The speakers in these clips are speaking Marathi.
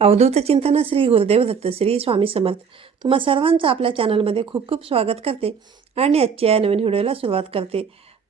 अवधूत चिंतन श्री गुरुदेव दत्त श्री स्वामी समर्थ. तुम्हा सर्वांचं आपल्या चॅनलमध्ये खूप खूप स्वागत करते आणि आजच्या या नवीन व्हिडिओला सुरुवात करते.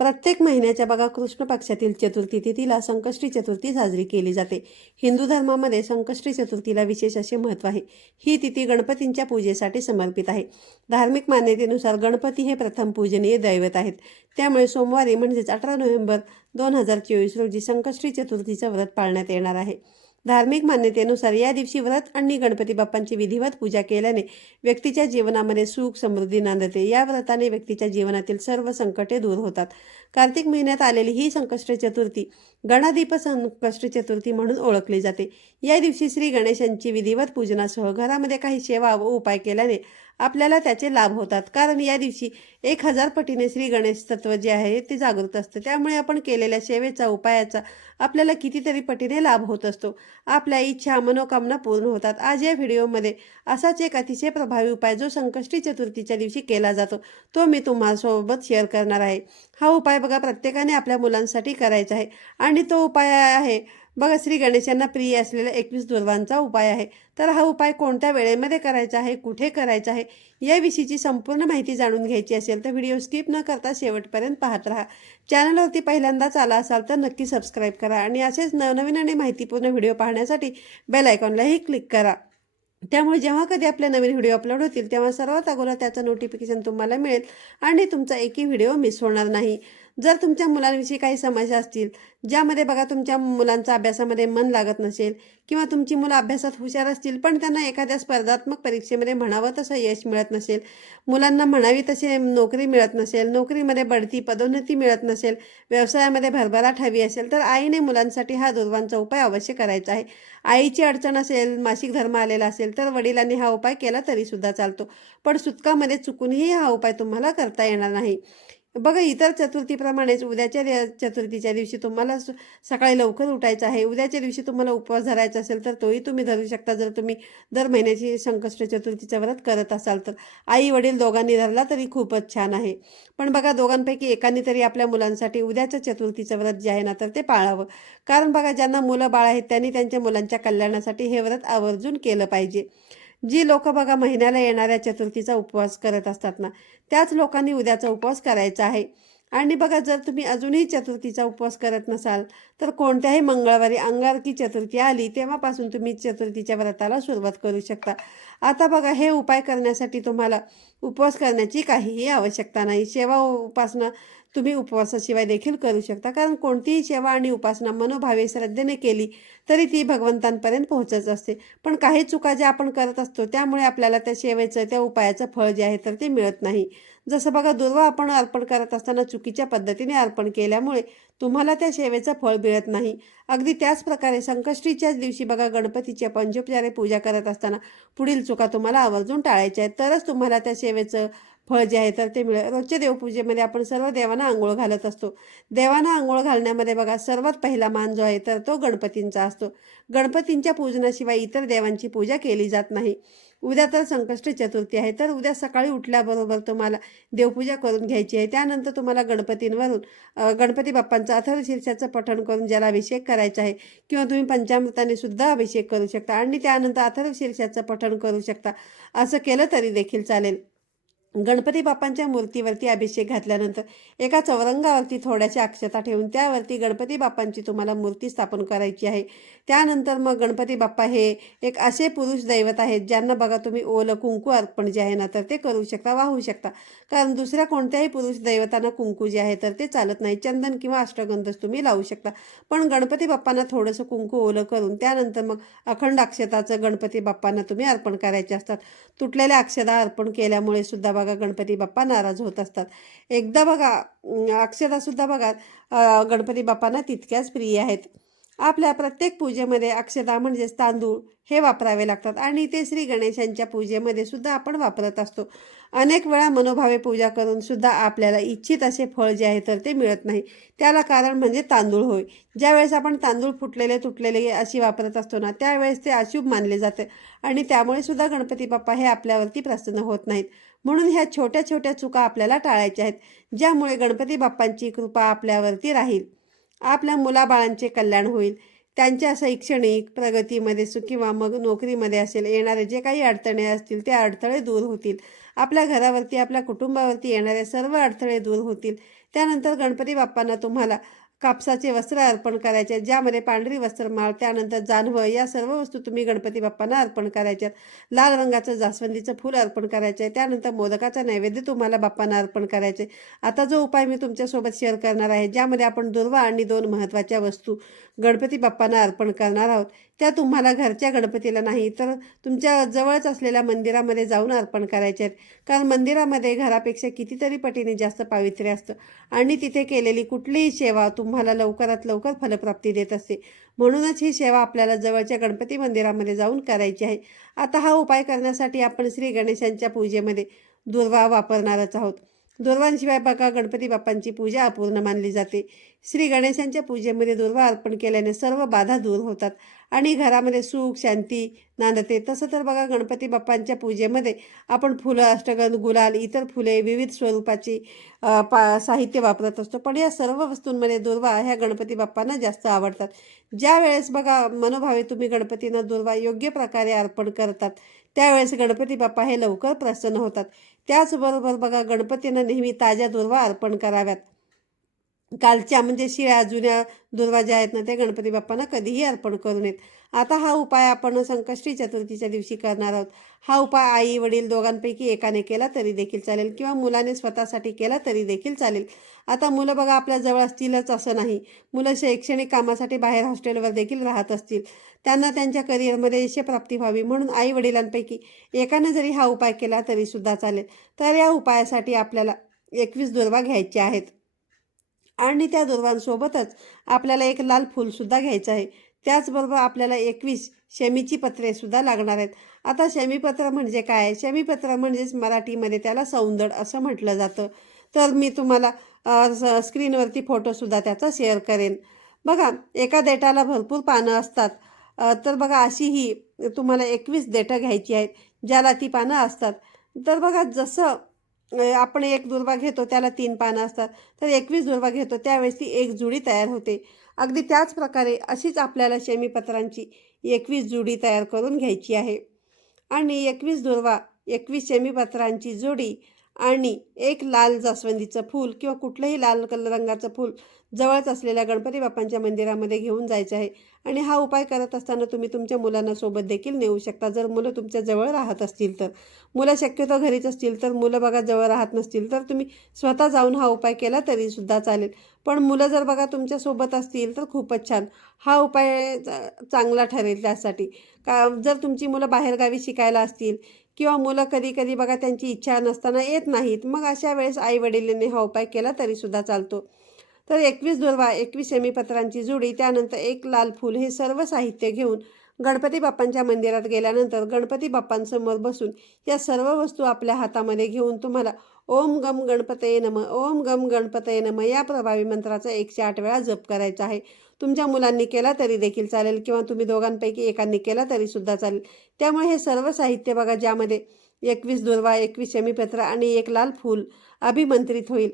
प्रत्येक महिन्याच्या बघा कृष्ण पक्षातील चतुर्थी तिथीला संकष्टी चतुर्थी साजरी केली जाते. हिंदू धर्मामध्ये संकष्टी चतुर्थीला विशेष असे महत्त्व आहे. ही तिथी गणपतींच्या पूजेसाठी समर्पित आहे. धार्मिक मान्यतेनुसार गणपती हे प्रथम पूजनीय दैवत आहेत. त्यामुळे सोमवारी म्हणजेच अठरा नोव्हेंबर दोन हजार चोवीस रोजी संकष्टी चतुर्थीचं व्रत पाळण्यात येणार आहे. धार्मिक मान्यतेनुसार या दिवशी व्रत आणि गणपती बाप्पांची विधिवत पूजा केल्याने व्यक्तीच्या जीवनामध्ये सुख समृद्धी नांदते. या व्रताने व्यक्तीच्या जीवनातील सर्व संकटे दूर होतात. कार्तिक महिन्यात आलेली ही संकष्ट चतुर्थी गणादीप संकष्ट चतुर्थी म्हणून ओळखली जाते. या दिवशी श्री गणेशांची विधिवत पूजनासह घरामध्ये काही सेवा व उपाय केल्याने आपल्याला त्याचे लाभ होतात. कारण या दिवशी एक हजार पटीने श्री गणेश तत्व जे आहे ते जागृत असतं. त्यामुळे आपण केलेल्या सेवेचा उपायाचा आपल्याला कितीतरी पटीने लाभ होत असतो. आपल्या इच्छा मनोकामना पूर्ण होतात. आज या व्हिडिओमध्ये असाच एक अतिशय प्रभावी उपाय जो संकष्टी चतुर्थीच्या दिवशी केला जातो तो मी तुम्हासोबत शेअर करणार आहे. हा उपाय बघा प्रत्येकाने आपल्या मुलांसाठी करायचा आहे. आणि तो उपाय आहे बघा श्री गणेशांना प्रिय असलेला एकवीस दुर्वांचा उपाय आहे. तर हा उपाय कोणत्या वेळेमध्ये करायचा आहे? कुठे करायचा आहे? याविषयीची संपूर्ण माहिती जाणून घ्यायची असेल तर व्हिडिओ स्किप न करता शेवटपर्यंत पाहत राहा. चॅनलवरती पहिल्यांदाच आला असाल तर नक्की सबस्क्राईब करा आणि असेच नवनवीन आणि माहितीपूर्ण व्हिडिओ पाहण्यासाठी बेल आयकॉनलाही क्लिक करा. त्यामुळे जेव्हा कधी आपले नवीन व्हिडिओ अपलोड होतील तेव्हा सर्वात अगोदर त्याचं नोटिफिकेशन तुम्हाला मिळेल आणि तुमचा एकही व्हिडिओ मिस होणार नाही. जर तुमच्या मुलांविषयी काही समस्या असतील ज्यामध्ये बघा तुमच्या मुलांचा अभ्यासामध्ये मन लागत नसेल किंवा तुमची मुलं अभ्यासात हुशार असतील पण त्यांना एखाद्या स्पर्धात्मक परीक्षेमध्ये म्हणावं तसं यश मिळत नसेल मुलांना म्हणावी तसे नोकरी मिळत नसेल नोकरीमध्ये बढती पदोन्नती मिळत नसेल व्यवसायामध्ये भरभराट हवी असेल तर आईने मुलांसाठी हा दुर्वांचा उपाय अवश्य करायचा आहे. आईची अडचण असेल मासिक धर्म आलेला असेल तर वडिलांनी हा उपाय केला तरीसुद्धा चालतो. पण सुतकामध्ये चुकूनही हा उपाय तुम्हाला करता येणार नाही. बघा इतर चतुर्थीप्रमाणेच उद्याच्या चतुर्थीच्या दिवशी तुम्हाला सकाळी लवकर उठायचं आहे. उद्याच्या दिवशी तुम्हाला उपवास धरायचा असेल तर तोही तुम्ही धरू शकता. जर तुम्ही दर महिन्याची संकष्ट चतुर्थीचं व्रत करत असाल तर. आई वडील दोघांनी धरला तरी खूपच छान आहे. पण बघा दोघांपैकी एकाने तरी आपल्या मुलांसाठी उद्याच्या चतुर्थीचं व्रत जे आहे ना तर ते पाळावं. कारण बघा ज्यांना मुलं बाळ आहेत त्यांनी त्यांच्या मुलांच्या कल्याणासाठी हे व्रत आवर्जून केलं पाहिजे. जी लोक बघा महिन्याला येणाऱ्या चतुर्थीचा उपवास करत असतात ना त्याच लोकांनी उद्याचा उपवास करायचा आहे. आणि बघा जर तुम्ही अजूनही चतुर्थीचा उपवास करत नसाल तर कोणत्याही मंगळवारी अंगारकी चतुर्थी आली तेव्हापासून तुम्ही चतुर्थीच्या व्रताला सुरुवात करू शकता. आता बघा हे उपाय करण्यासाठी तुम्हाला उपवास करण्याची काहीही आवश्यकता नाही. सेवा उपासना तुम्ही उपवासाशिवाय देखील करू शकता. कारण कोणतीही सेवा आणि उपासना मनोभावे श्रद्धेने केली तरी ती भगवंतांपर्यंत पोहोचत असते. पण काही चुका ज्या आपण करत असतो त्यामुळे आपल्याला त्या सेवेचं त्या उपायाचं फळ जे आहे तर ते मिळत नाही. जसं बघा दुर्वा आपण अर्पण करत असताना चुकीच्या पद्धतीने अर्पण केल्यामुळे तुम्हाला त्या सेवेचं फळ मिळत नाही. अगदी त्याच प्रकारे संकष्टीच्याच दिवशी बघा गणपतीच्या पंचोपचारे पूजा करत असताना पुढील चुका तुम्हाला आवर्जून टाळायच्या आहेत. तरच तुम्हाला त्या सेवेचं फळ जे आहे तर ते मिळेल. रोजच्या देवपूजेमध्ये आपण सर्व देवांना आंघोळ घालत असतो. देवांना आंघोळ घालण्यामध्ये बघा सर्वात पहिला मान जो आहे तर तो गणपतींचा असतो. गणपतींच्या पूजनाशिवाय इतर देवांची पूजा केली जात नाही. उद्या तर संकष्ट चतुर्थी आहे. तर उद्या सकाळी उठल्याबरोबर तुम्हाला देवपूजा करून घ्यायची आहे. त्यानंतर तुम्हाला गणपतींवरून गणपती बाप्पांचं अथर्व शीर्षाचं पठण करून ज्याला अभिषेक करायचा आहे किंवा तुम्ही पंचामृताने सुद्धा अभिषेक करू शकता आणि त्यानंतर अथर्व शीर्षाचं पठण करू शकता. असं केलं तरी देखील चालेल. गणपती बाप्पांच्या मूर्तीवरती अभिषेक घातल्यानंतर एका चौरंगावरती थोड्याशा अक्षता ठेवून त्यावरती गणपती बाप्पांची तुम्हाला मूर्ती स्थापन करायची आहे. त्यानंतर मग गणपती बाप्पा हे एक असे पुरुष दैवत आहेत ज्यांना बघा तुम्ही ओलं कुंकू अर्पण जे आहे ना तर ते करू शकता वाहू शकता. कारण दुसऱ्या कोणत्याही पुरुष दैवतांना कुंकू जे आहे तर ते चालत नाही. चंदन किंवा अष्टगंधच तुम्ही लावू शकता. पण गणपती बाप्पांना थोडंसं कुंकू ओलं करून त्यानंतर मग अखंड अक्षताचं गणपती बाप्पांना तुम्ही अर्पण करायचे असतात. तुटलेल्या अक्षता अर्पण केल्यामुळे सुद्धा बघा गणपती बाप्पा नाराज होत असतात. एकदा बघा अक्षदासुद्धा बघा गणपती बाप्पांना तितक्याच प्रिय आहेत. आपल्या प्रत्येक पूजेमध्ये अक्षता म्हणजेच तांदूळ हे वापरावे लागतात आणि ते श्री गणेशांच्या पूजेमध्ये सुद्धा आपण वापरत असतो. अनेक वेळा मनोभावे पूजा करून सुद्धा आपल्याला इच्छित असे फळ जे आहे तर ते मिळत नाही. त्याला कारण म्हणजे तांदूळ होय. ज्यावेळेस आपण तांदूळ फुटलेले तुटलेले अशी वापरत असतो ना त्यावेळेस ते अशुभ मानले जाते आणि त्यामुळे सुद्धा गणपती बाप्पा हे आपल्यावरती प्रसन्न होत नाहीत. म्हणून ह्या छोट्या छोट्या चुका आपल्याला टाळायच्या आहेत ज्यामुळे गणपती बाप्पांची कृपा आपल्यावरती राहील. आपल्या मुलाबाळांचे कल्याण होईल. त्यांच्या शैक्षणिक प्रगतीमध्ये सु किंवा मग नोकरीमध्ये असेल येणारे जे काही अडचणे असतील ते अडथळे दूर होतील. आपल्या घरावरती आपल्या कुटुंबावरती येणारे सर्व अडथळे दूर होतील. त्यानंतर गणपती बाप्पांना तुम्हाला कापसाचे वस्त्र अर्पण करायचे ज्यामध्ये पांढरी वस्त्रमाळ त्यानंतर जानवं या सर्व वस्तू तुम्ही गणपती बाप्पांना अर्पण करायच्यात लाल रंगाचं जास्वंदीचं फूल अर्पण करायचं. आहे त्यानंतर मोदकाचा नैवेद्य तुम्हाला बाप्पांना अर्पण करायचे. आता जो उपाय मी तुमच्यासोबत शेअर करणार आहे ज्यामध्ये आपण दुर्वा आणि दोन महत्त्वाच्या वस्तू गणपती बाप्पांना अर्पण करणार आहोत त्या तुम्हाला घरच्या गणपतीला नाही तर तुमच्या जवळच असलेल्या मंदिरामध्ये जाऊन अर्पण करायचे आहेत. कारण मंदिरामध्ये घरापेक्षा कितीतरी पटीने जास्त पावित्र्य असतं आणि तिथे केलेली कुठलीही सेवा तुम्हाला लवकरात लवकर फलप्राप्ती देत असते म्हणूनच ही सेवा आपल्याला जवळच्या गणपती मंदिरामध्ये जाऊन करायची आहे. आता हा उपाय करण्यासाठी आपण श्री गणेशांच्या पूजेमध्ये दुर्वा वापरणारच आहोत. दुर्वांशिवाय बघा गणपती बाप्पांची पूजा अपूर्ण मानली जाते. श्री गणेशांच्या पूजेमध्ये दुर्वा अर्पण केल्याने सर्व बाधा दूर होतात. आणि घरामध्ये सुख शांती नांदते. तसं तर बघा गणपती बाप्पांच्या पूजेमध्ये आपण फुलं अष्टगंध गुलाल इतर फुले विविध स्वरूपाची पा साहित्य वापरत असतो. पण या सर्व वस्तूंमध्ये दुर्वा ह्या गणपती बाप्पांना जास्त आवडतात. ज्या वेळेस बघा मनोभावे तुम्ही गणपतींना दुर्वा योग्य प्रकारे अर्पण करतात त्यावेळेस गणपती बाप्पा हे लवकर प्रसन्न होतात. त्याचबरोबर बघा गणपतींना नेहमी ताज्या दुर्वा अर्पण कराव्यात. कालच्या म्हणजे शिळ्या जुन्या दुर्वा ज्या आहेत ना त्या गणपती बाप्पांना कधीही अर्पण करू नयेत. आता हा उपाय आपण संकष्टी चतुर्थीच्या दिवशी करणार आहोत. हा उपाय आई वडील दोघांपैकी एकाने केला तरी देखील चालेल किंवा मुलाने स्वतःसाठी केला तरी देखील चालेल. आता मुलं बघा आपल्या जवळ असतीलच असं नाही. मुलं शैक्षणिक कामासाठी बाहेर हॉस्टेलवर देखील राहत असतील. त्यांना त्यांच्या करिअरमध्ये यशप्राप्ती व्हावी म्हणून आई वडिलांपैकी एकाने जरी हा उपाय केला तरीसुद्धा चालेल. तर या उपायासाठी आपल्याला एकवीस दुर्वा घ्यायचे आहेत. आणि त्या दुर्वांसोबतच आपल्याला एक लाल फूलसुद्धा घ्यायचं आहे. त्याचबरोबर आपल्याला एकवीस शमीची पत्रे सुद्धा लागणार आहेत. आता शमीपत्र म्हणजे काय? शमीपत्र म्हणजेच मराठीमध्ये त्याला सौंदड असं म्हटलं जातं. तर मी तुम्हाला स- स्क्रीनवरती फोटोसुद्धा त्याचा शेअर करेन. बघा एका देठाला भरपूर पानं असतात. तर बघा अशी ही तुम्हाला एकवीस देठं घ्यायची आहेत ज्याला ती पानं असतात. तर बघा जसं आपण एक दुर्वा घेतो त्याला तीन पानं असतात. तर एकवीस दुर्वा घेतो त्यावेळेस ती एक जुडी तयार होते. अगदी त्याच प्रकारे अशीच आपल्याला शेमीपत्रांची एकवीस जुडी तयार करून घ्यायची आहे. आणि एकवीस दुर्वा एकवीस शेमीपत्रांची जोडी आणि एक लाल जास्वंदीचं फूल किंवा कुठलंही लाल कलर रंगाचं फूल जवळच असलेल्या गणपती बाप्पांच्या मंदिरामध्ये घेऊन जायचं आहे. आणि हा उपाय करत असताना तुम्ही तुमच्या मुलांना सोबत देखील नेऊ शकता. जर मुलं तुमच्या जवळ राहत असतील तर. मुलं शक्यतो घरीच असतील तर. मुलं बघा जवळ राहत नसतील तर तुम्ही स्वतः जाऊन हा उपाय केला तरीसुद्धा चालेल. पण मुलं जर बघा तुमच्यासोबत असतील तर खूपच छान. हा उपाय चा- चांगला ठरेल त्यासाठी. का जर तुमची मुलं बाहेरगावी शिकायला असतील किंवा मुलं कधी कधी बघा त्यांची इच्छा नसताना येत नाहीत. मग अशा वेळेस आई वडिलांनी हा उपाय केला तरीसुद्धा चालतो. तर एकवीस दुर्वा एकवीस सेमीपत्रांची जुडी त्यानंतर एक लाल फूल हे सर्व साहित्य घेऊन गणपती बाप्पांच्या मंदिरात गेल्यानंतर गणपती बाप्पांसमोर बसून या सर्व वस्तू आपल्या हातामध्ये घेऊन तुम्हाला ओम गम गणपतये नम ओम गम गणपतये नम या प्रभावी मंत्राचा एकशे आठ वेळा जप करायचा आहे. तुमच्या मुलांनी केला तरी देखील चालेल किंवा तुम्ही दोघांपैकी एकांनी केला तरी सुद्धा चालेल. त्यामुळे हे सर्व साहित्य बघा ज्यामध्ये एकवीस दुर्वा एकवीस शमीपत्र आणि एक लाल फूल अभिमंत्रित होईल.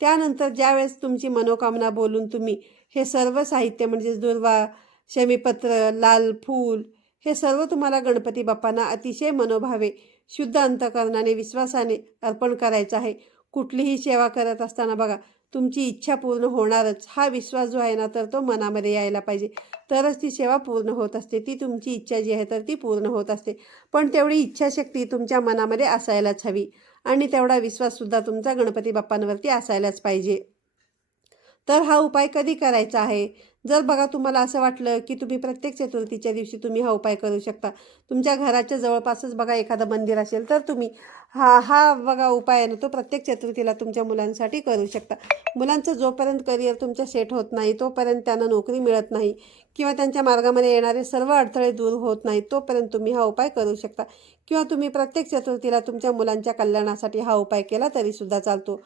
त्यानंतर ज्यावेळेस तुमची मनोकामना बोलून तुम्ही हे सर्व साहित्य म्हणजेच दुर्वा शमीपत्र लाल फूल हे सर्व तुम्हाला गणपती बाप्पांना अतिशय मनोभावे शुद्ध अंतकरणाने विश्वासाने अर्पण करायचं आहे. कुठलीही सेवा करत असताना बघा तुमची इच्छा पूर्ण होणारच. हा विश्वास जो आहे ना तर तो मनामध्ये यायला पाहिजे. तरच ती सेवा पूर्ण होत असते. ती तुमची इच्छा जी आहे तर ती पूर्ण होत असते. पण तेवढी इच्छाशक्ती तुमच्या मनामध्ये असायलाच हवी. आणि तेवढा विश्वाससुद्धा तुमचा गणपती बाप्पांवरती असायलाच पाहिजे. तर हा उपाय कधी करायचा आहे? जर बघा तुम्हाला असं वाटलं की तुम्ही प्रत्येक चतुर्थीच्या दिवशी तुम्ही हा उपाय करू शकता. तुमच्या घराच्या जवळपासच बघा एखादं मंदिर असेल तर तुम्ही हा हा बघा उपाय आहे ना तो प्रत्येक चतुर्थीला तुमच्या मुलांसाठी करू शकता. मुलांचं जोपर्यंत करिअर तुमच्या सेट होत नाही तोपर्यंत त्यांना नोकरी मिळत नाही किंवा त्यांच्या मार्गामध्ये येणारे सर्व अडथळे दूर होत नाहीत तोपर्यंत तुम्ही हा उपाय करू शकता. किंवा तुम्ही प्रत्येक चतुर्थीला तुमच्या मुलांच्या कल्याणासाठी हा उपाय केला तरीसुद्धा चालतो.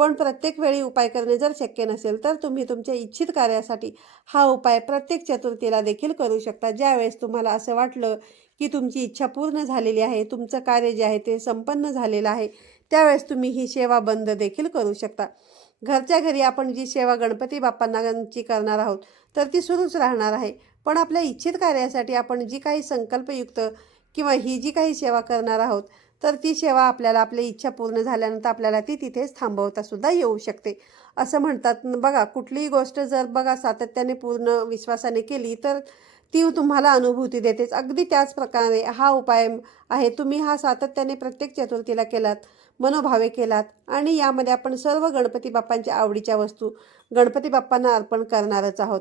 पण प्रत्येक वेळी उपाय करणे जर शक्य नसेल तर तुम्ही तुमच्या इच्छित कार्यासाठी हा उपाय प्रत्येक चतुर्थीला देखील करू शकता. ज्यावेळेस तुम्हाला असं वाटलं की तुमची इच्छा पूर्ण झालेली आहे तुमचं कार्य जे आहे ते संपन्न झालेलं आहे त्यावेळेस तुम्ही ही सेवा बंद देखील करू शकता. घरच्या घरी आपण जी सेवा गणपती बाप्पांनाची करणार आहोत तर ती सुरूच राहणार आहे. पण आपल्या इच्छित कार्यासाठी आपण जी काही संकल्पयुक्त किंवा ही जी काही सेवा करणार आहोत तर ती सेवा आपल्याला आपली इच्छा पूर्ण झाल्यानंतर आपल्याला ती तिथेच थांबवतासुद्धा येऊ शकते. असं म्हणतात. बघा कुठलीही गोष्ट जर बघा सातत्याने पूर्ण विश्वासाने केली तर ती तुम्हाला अनुभूती देतेच. अगदी त्याच प्रकारे हा उपाय आहे. तुम्ही हा सातत्याने प्रत्येक चतुर्थीला केलात मनोभावे केलात आणि यामध्ये आपण सर्व गणपती बाप्पांच्या आवडीच्या वस्तू गणपती बाप्पांना अर्पण करणारच आहोत.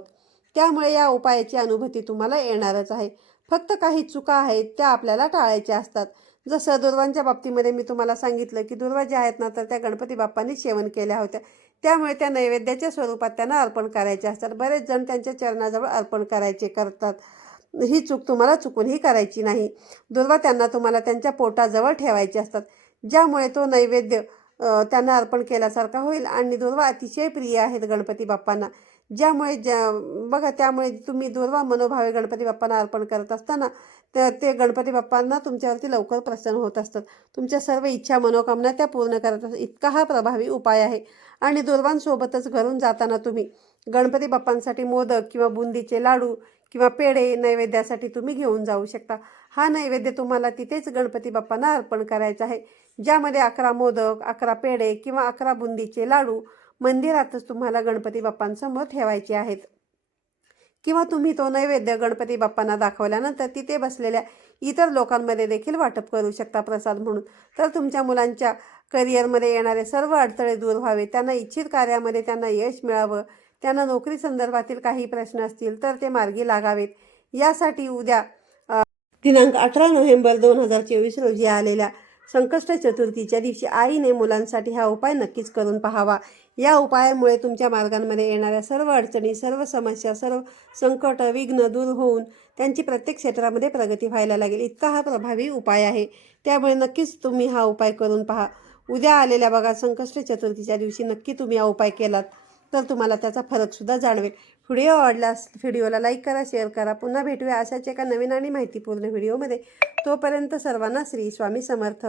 त्यामुळे या उपायाची अनुभूती तुम्हाला येणारच आहे. फक्त काही चुका आहेत त्या आपल्याला टाळायच्या असतात. जसं दुर्वांच्या बाबतीमध्ये मी तुम्हाला सांगितलं की दुर्वा ज्या आहेत ना तर त्या गणपती बाप्पांनी सेवन केल्या होत्या. त्यामुळे त्या नैवेद्याच्या स्वरूपात त्यांना अर्पण करायचे असतात. बरेच जण त्यांच्या चरणाजवळ अर्पण करायचे करतात. ही चूक तुम्हाला चुकूनही करायची नाही. दुर्वा त्यांना तुम्हाला त्यांच्या पोटाजवळ ठेवायचे असतात. ज्यामुळे तो नैवेद्य त्यांना अर्पण केल्यासारखा होईल आणि दुर्वा अतिशय प्रिय आहेत गणपती बाप्पांना. ज्यामुळे ज्या बघा त्यामुळे तुम्ही दुर्वा मनोभावे गणपती बाप्पांना अर्पण करत असताना तर ते गणपती बाप्पांना तुमच्यावरती लवकर प्रसन्न होत असतात. तुमच्या सर्व इच्छा मनोकामना त्या पूर्ण करत असतात. इतका हा प्रभावी उपाय आहे. आणि दुर्वांसोबतच घरून जाताना तुम्ही गणपती बाप्पांसाठी मोदक किंवा बुंदीचे लाडू किंवा पेढे नैवेद्यासाठी तुम्ही घेऊन जाऊ शकता. हा नैवेद्य तुम्हाला तिथेच गणपती बाप्पांना अर्पण करायचा आहे. ज्यामध्ये अकरा मोदक अकरा पेढे किंवा अकरा बुंदीचे लाडू मंदिरातच तुम्हाला गणपती बाप्पांसमोर ठेवायचे आहेत. किंवा तुम्ही तो नैवेद्य गणपती बाप्पांना दाखवल्यानंतर तिथे बसलेल्या इतर लोकांमध्ये देखील वाटप करू शकता प्रसाद म्हणून. तर तुमच्या मुलांच्या करिअरमध्ये येणारे सर्व अडथळे दूर व्हावे. त्यांना इच्छित कार्यामध्ये त्यांना यश मिळावं. त्यांना नोकरी संदर्भातील काही प्रश्न असतील तर ते मार्गी लागावेत. यासाठी उद्या दिनांक अठरा नोव्हेंबर दोन हजार चोवीस रोजी आलेल्या संकष्ट चतुर्थीच्या दिवशी आईने मुलांसाठी हा उपाय नक्कीच करून पाहावा. या उपायामुळे तुमच्या मार्गांमध्ये येणाऱ्या सर्व अडचणी सर्व समस्या सर्व संकट विघ्न दूर होऊन त्यांची प्रत्येक क्षेत्रामध्ये प्रगती व्हायला लागेल. इतका हा प्रभावी उपाय आहे. त्यामुळे नक्कीच तुम्ही हा उपाय करून पहा. उद्या आलेल्या बघा संकष्ट चतुर्थीच्या दिवशी नक्की तुम्ही हा उपाय केलात तर तुम्हाला त्याचा फरकसुद्धा जाणवेल. व्हिडिओ आवडल्यास व्हिडिओला लाईक करा शेअर करा. पुन्हा भेटूया अशाच एका नवीन आणि माहितीपूर्ण व्हिडिओमध्ये. तोपर्यंत सर्वांना श्री स्वामी समर्थ.